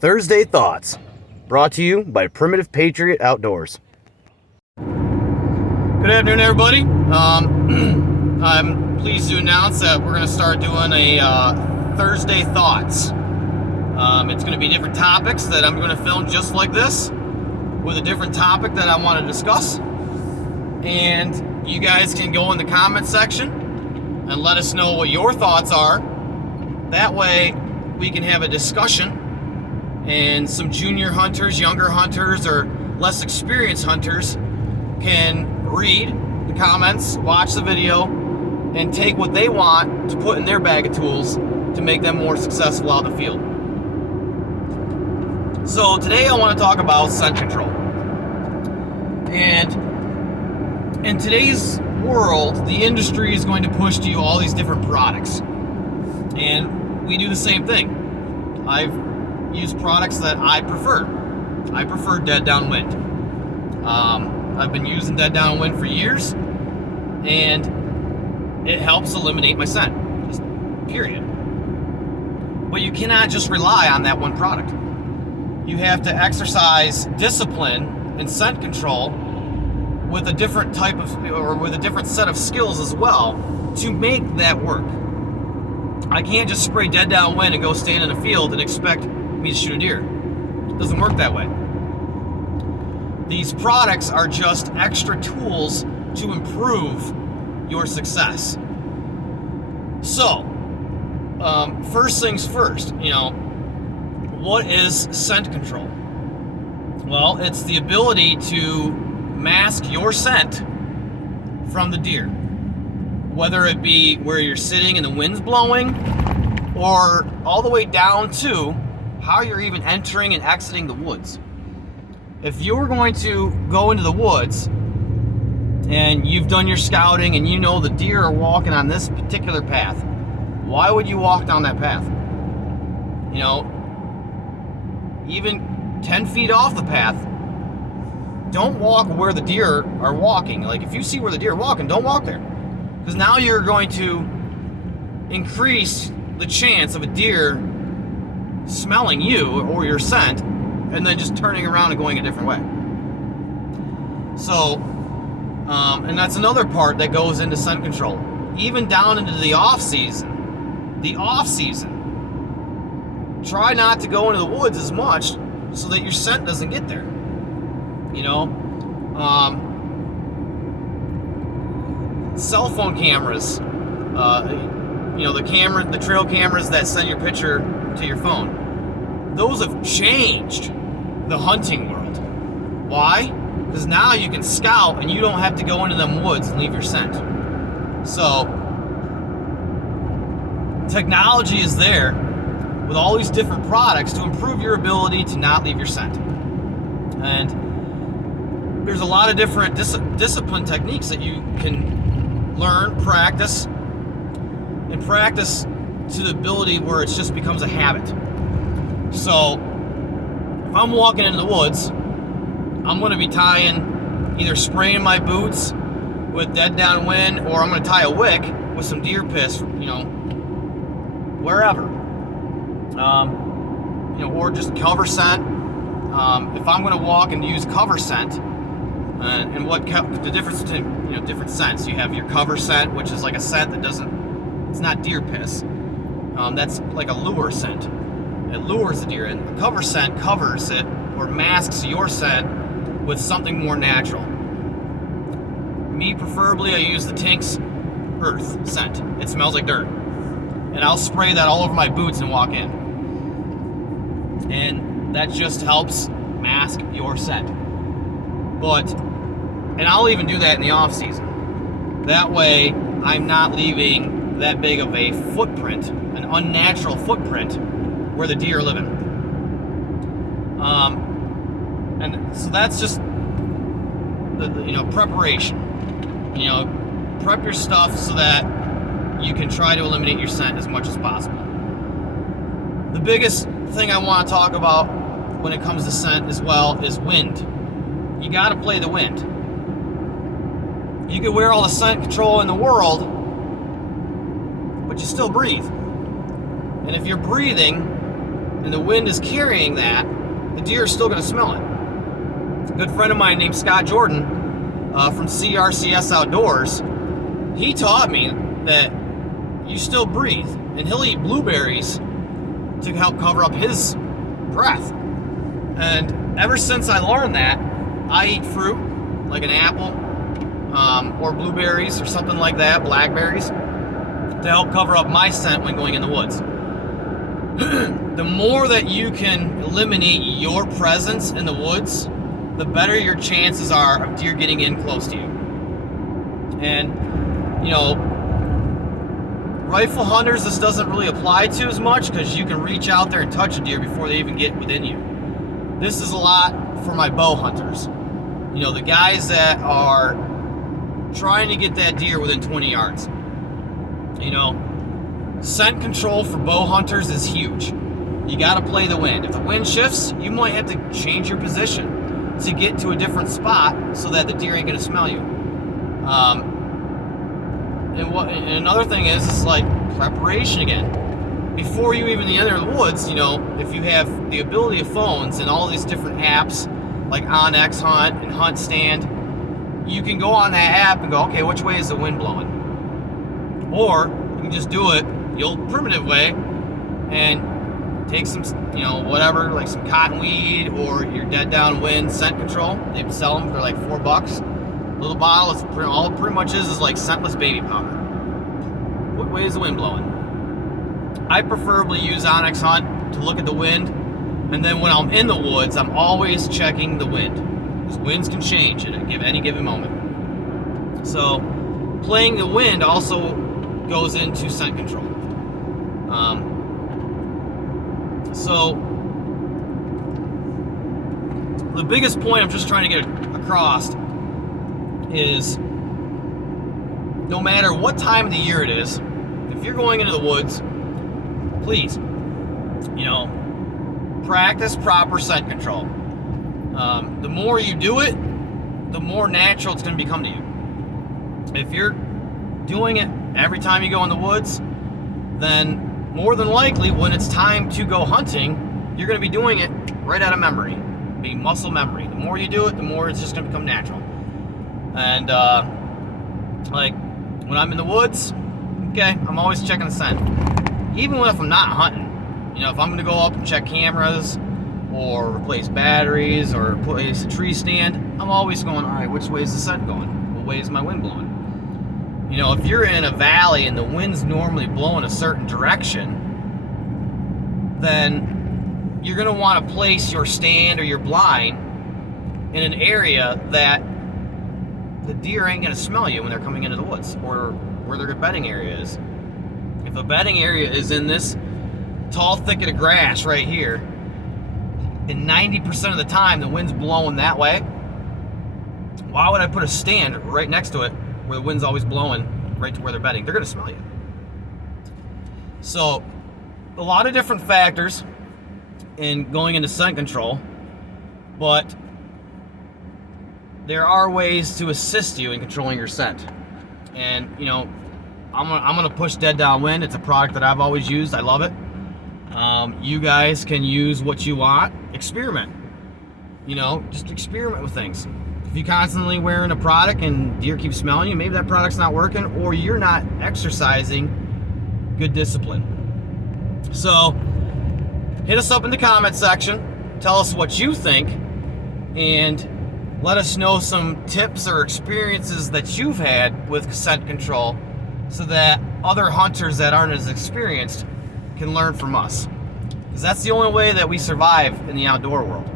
Thursday Thoughts, brought to you by Primitive Patriot Outdoors. Good afternoon, everybody. I'm pleased to announce that we're going to start doing a Thursday Thoughts. It's going to be different topics that I'm going to film just like this, with a different topic that I want to discuss. And you guys can go in the comment section and let us know what your thoughts are. That way we can have a discussion, and some junior hunters, younger hunters, or less experienced hunters can read the comments, watch the video, and take what they want to put in their bag of tools to make them more successful out in the field. So today I want to talk about scent control. And in today's world, the industry is going to push to you all these different products. And we do the same thing. I've used products that I prefer. I prefer Dead Downwind. I've been using Dead Downwind for years, and it helps eliminate my scent. Just period. But you cannot just rely on that one product. You have to exercise discipline and scent control with a different type of, or with a different set of skills as well, to make that work. I can't just spray Dead Downwind and go stand in a field and expect me to shoot a deer. It doesn't work that way. These products are just extra tools to improve your success. So, first things first, what is scent control? Well, it's the ability to mask your scent from the deer. Whether it be where you're sitting and the wind's blowing, or all the way down to how you're even entering and exiting the woods. If you're going to go into the woods and you've done your scouting and you know the deer are walking on this particular path, why would you walk down that path? Even 10 feet off the path, don't walk where the deer are walking. Like, if you see where the deer are walking, don't walk there. Because now you're going to increase the chance of a deer smelling you or your scent and then just turning around and going a different way. So, and that's another part that goes into scent control. Even down into the off season, try not to go into the woods as much so that your scent doesn't get there. Cell phone cameras, the trail cameras that send your picture to your phone, those have changed the hunting world. Why? Because now you can scout and you don't have to go into them woods and leave your scent. So technology is there with all these different products to improve your ability to not leave your scent. And there's a lot of different discipline techniques that you can learn, practice to the ability where it just becomes a habit. So if I'm walking into the woods, I'm going to be either spraying my boots with Dead Downwind, or I'm going to tie a wick with some deer piss, wherever. Or just cover scent. If I'm going to walk and use cover scent, and what the difference between different scents. You have your cover scent, which is like a scent that it's not deer piss. That's like a lure scent. It lures the deer in. The cover scent covers it or masks your scent with something more natural. Me, preferably, I use the Tinks Earth scent. It smells like dirt. And I'll spray that all over my boots and walk in. And that just helps mask your scent. And I'll even do that in the off season. That way, I'm not leaving that big of a footprint, an unnatural footprint, where the deer are living. And so that's just the preparation. Prep your stuff so that you can try to eliminate your scent as much as possible. The biggest thing I want to talk about when it comes to scent as well is wind. You got to play the wind. You can wear all the scent control in the world, but you still breathe. And if you're breathing and the wind is carrying that, the deer is still going to smell it. A good friend of mine named Scott Jordan from CRCS Outdoors, he taught me that you still breathe, and he'll eat blueberries to help cover up his breath. And ever since I learned that, I eat fruit like an apple or blueberries or something like that, blackberries, to help cover up my scent when going in the woods. The more that you can eliminate your presence in the woods, the better your chances are of deer getting in close to you. And, you know, rifle hunters, this doesn't really apply to as much because you can reach out there and touch a deer before they even get within you. This is a lot for my bow hunters. You know, the guys that are trying to get that deer within 20 yards. You know, scent control for bow hunters is huge. You got to play the wind. If the wind shifts, you might have to change your position to get to a different spot so that the deer ain't going to smell you. And another thing is like preparation again. Before you even enter the woods, you know, if you have the ability of phones and all these different apps like OnX Hunt and Hunt Stand, you can go on that app and go, okay, which way is the wind blowing? Or you can just do it the old primitive way and take some, you know, whatever, like some cottonweed or your dead down wind scent control. They sell them for like $4. Little bottle. It's all it pretty much is like scentless baby powder. What way is the wind blowing? I preferably use OnX Hunt to look at the wind, and then when I'm in the woods, I'm always checking the wind, because winds can change at any given moment. So playing the wind also goes into scent control. So the biggest point I'm just trying to get across is no matter what time of the year it is, if you're going into the woods, please, you know, practice proper scent control. The more you do it, the more natural it's going to become to you. If you're doing it every time you go in the woods, then more than likely when it's time to go hunting, you're going to be doing it right out of memory, be muscle memory. The more you do it, the more it's just going to become natural. And like when I'm in the woods, okay, I'm always checking the scent. Even if I'm not hunting, you know, if I'm going to go up and check cameras or replace batteries or replace a tree stand, I'm always going, all right, which way is the scent going? What way is my wind blowing? You know, if you're in a valley and the wind's normally blowing a certain direction, then you're going to want to place your stand or your blind in an area that the deer ain't going to smell you when they're coming into the woods, or where their bedding area is. If a bedding area is in this tall thicket of grass right here, and 90% of the time the wind's blowing that way, why would I put a stand right next to it where the wind's always blowing right to where they're bedding? They're going to smell you. So a lot of different factors in going into scent control, but there are ways to assist you in controlling your scent. And, you know, I'm gonna push Dead Down Wind. It's a product that I've always used. I love it. You guys can use what you want. Experiment. You know, just experiment with things. If you're constantly wearing a product and deer keep smelling you, maybe that product's not working, or you're not exercising good discipline. So hit us up in the comment section. Tell us what you think, and let us know some tips or experiences that you've had with scent control so that other hunters that aren't as experienced can learn from us. Because that's the only way that we survive in the outdoor world,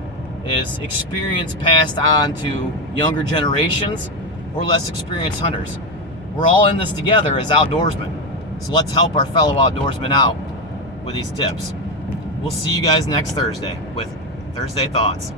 is experience passed on to younger generations or less experienced hunters. We're all in this together as outdoorsmen. So let's help our fellow outdoorsmen out with these tips. We'll see you guys next Thursday with Thursday Thoughts.